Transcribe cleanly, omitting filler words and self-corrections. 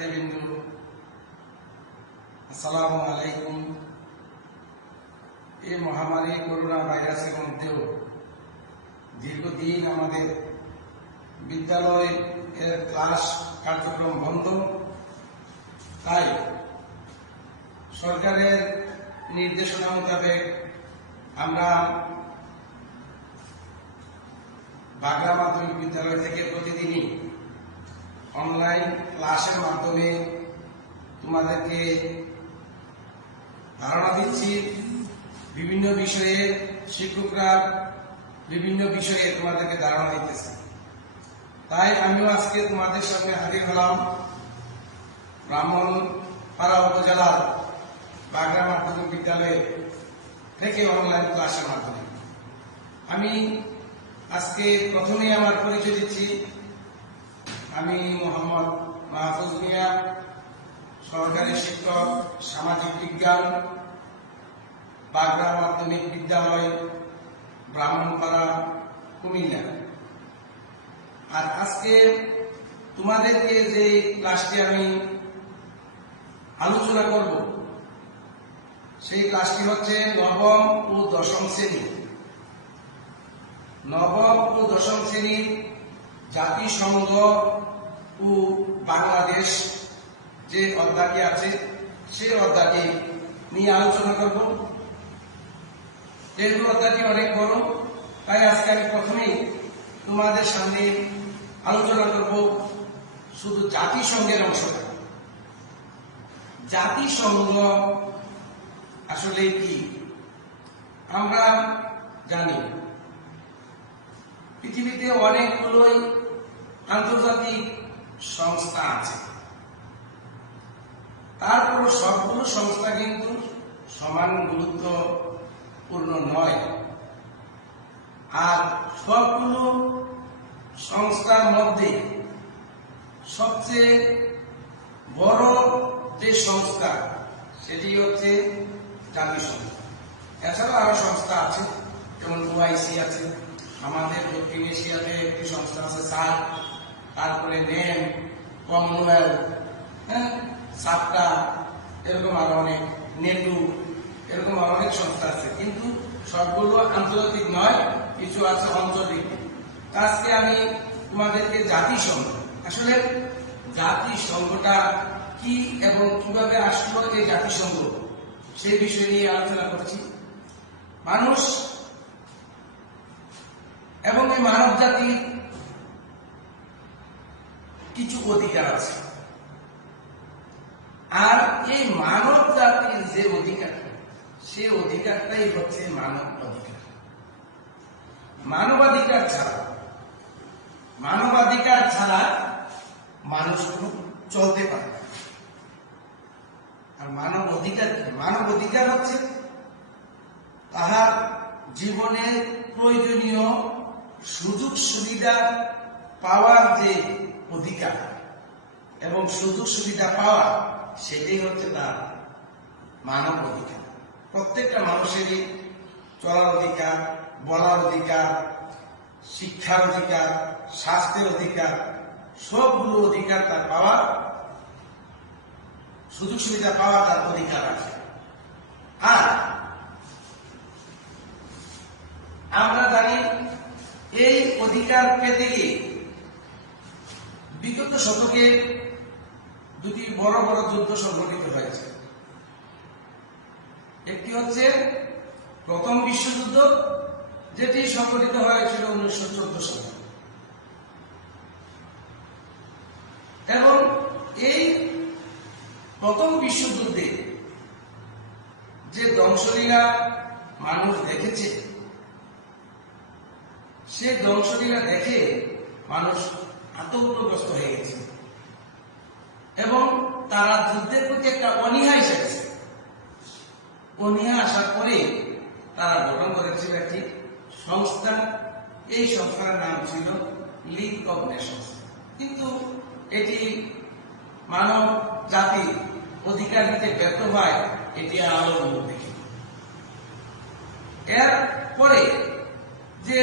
শিক্ষার্থীবৃন্দ, আসসালামু আলাইকুম। এই মহামারী করোনা ভাইরাসের মধ্যেও দীর্ঘদিন আমাদের বিদ্যালয়ের ক্লাস কার্যক্রম বন্ধ। তাই সরকারের নির্দেশনা মোতাবেক আমরা বাগড়া মাধ্যমিক বিদ্যালয় থেকে প্রতিদিনই অনলাইন ক্লাসের মাধ্যমে তোমাদেরকে ধারণা দিচ্ছি। বিভিন্ন বিষয়ে শিক্ষকরা বিভিন্ন বিষয়ে তোমাদেরকে ধারণা দিতেছে। তাই আমিও আজকে তোমাদের সামনে হাজির হলাম ব্রাহ্মণপাড়া উপজেলার বাগড়া মাধ্যমিক বিদ্যালয় থেকে অনলাইন ক্লাসের মাধ্যমে। আমি আজকে প্রথমেই আমার পরিচয় দিচ্ছি। আমি মোহাম্মদ মাহফুজ মিয়া, সহকারী শিক্ষক সামাজিক বিজ্ঞান, বাগড়া মাধ্যমিক বিদ্যালয়, ব্রাহ্মণপাড়া, কুমিল্লা। আর আজকে তোমাদেরকে যে ক্লাসটি আমি আলোচনা করব সেই ক্লাসটি হচ্ছে নবম ও দশম শ্রেণী। নবম ও দশম শ্রেণীর জাতিসংঘ ও বাংলাদেশ যে অধ্যায়টি আছে সেই অধ্যায়টি নিয়ে আলোচনা করব। যেহেতু অধ্যায়টি অনেক বড়, তাই আজকে আমি প্রথমেই তোমাদের সামনে আলোচনা করব শুধু জাতিসংঘের অংশটা। জাতিসংঘ আসলে কি আমরা জানি, পৃথিবীতে অনেকগুলোই আন্তর্জাতিক সংস্থা আছে। তারপর সবগুলো সংস্থা কিন্তু সমান গুরুত্বপূর্ণ নয়। আর সবগুলো সংস্থার মধ্যে সবচেয়ে বড় যে সংস্থা সেটি হচ্ছে জাতিসংঘ। এছাড়াও আরো সংস্থা আছে, যেমন ওআইসি আছে, আমাদের দক্ষিণ এশিয়াতে একটি সংস্থা আছে সার্ক, তারপরে নেম, কমনওয়েলথ, সাপটা, এরকম আরো অনেক, নেটু, এরকম আরো অনেক সংস্থা আছে। কিন্তু সবগুলো আন্তর্জাতিক নয়, কিছু আছে আঞ্চলিক। আজকে আমি তোমাদেরকে জাতিসংঘ, আসলে জাতিসংঘটা কি এবং কিভাবে আসলো এই জাতিসংঘ সেই বিষয় নিয়ে আলোচনা করছি। মানুষ এবং এই মানব জাতির কিছু অধিকার আছে, আর এই মানব জাতির যে অধিকার সে অধিকারটাই হচ্ছে মানব অধিকার। মানবাধিকার ছাড়া মানুষ চলতে পারে না। আর মানব অধিকার হচ্ছে তাহার জীবনের প্রয়োজনীয় সুযোগ সুবিধা পাওয়ার যে অধিকার এবং সুযোগ সুবিধা পাওয়া, সেটাই হচ্ছে তার মানব অধিকার। প্রত্যেকটা মানুষেরই চলার অধিকার, বলার অধিকার, শিক্ষার অধিকার, স্বাস্থ্যের অধিকার, সবগুলো অধিকার তার পাওয়া, সুযোগ সুবিধা পাওয়া তার অধিকার আছে। আর আমরা জানি এই অধিকার পেতে গিয়ে বিগত শতকে দুটি বড় বড় যুদ্ধ সংঘটিত হয়েছে। একটি হচ্ছে প্রথম বিশ্বযুদ্ধ, যেটি সংঘটিত হয়েছিল 1914 সালে, এবং এই প্রথম বিশ্বযুদ্ধে যে ধ্বংসলীলা মানুষ দেখেছে, সে ধ্বংসলীলা দেখে মানুষ আতঙ্কগ্রস্ত হয়ে গেছে এবং তারা যুদ্ধের প্রতি একটা অনীহা এসেছে। অনীহা আসার পরে তারা গঠন করেছিল একটি সংস্থা। এই সংস্থার নাম ছিল লিগ অব নেশনস। কিন্তু এটি মানব জাতির অধিকার দিতে ব্যর্থ হয়, এটি আলোর মুখ দেখে। এরপরে যে